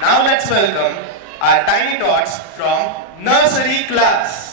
Now let's welcome our tiny tots from nursery class.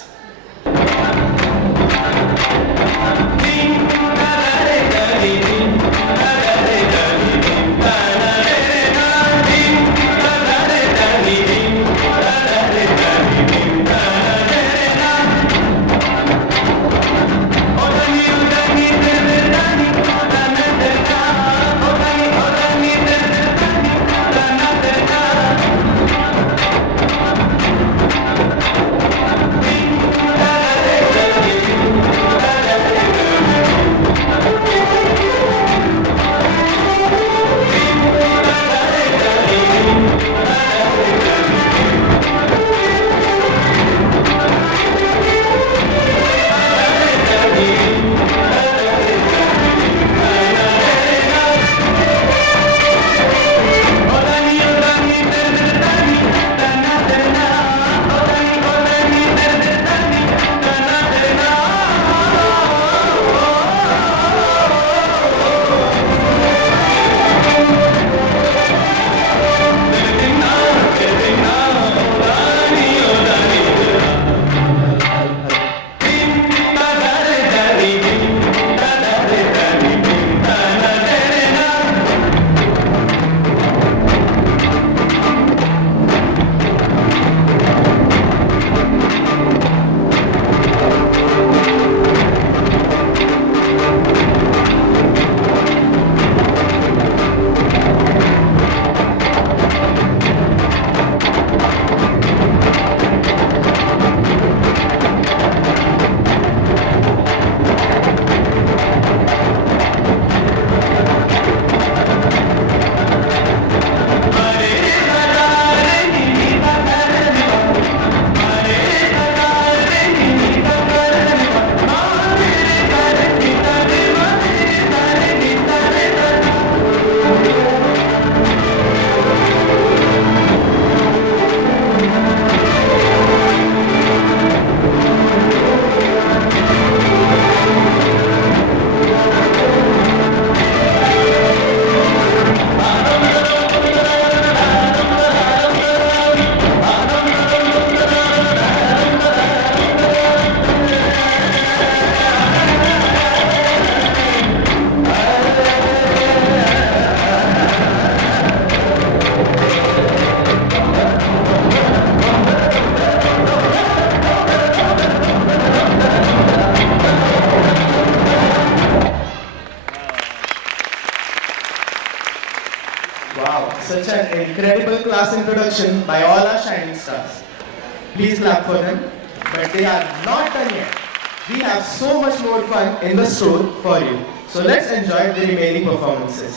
Wow, such an incredible class introduction by all our shining stars. Please clap for them. But they are not done yet. We have so much more fun in the store for you. So let's enjoy the remaining performances.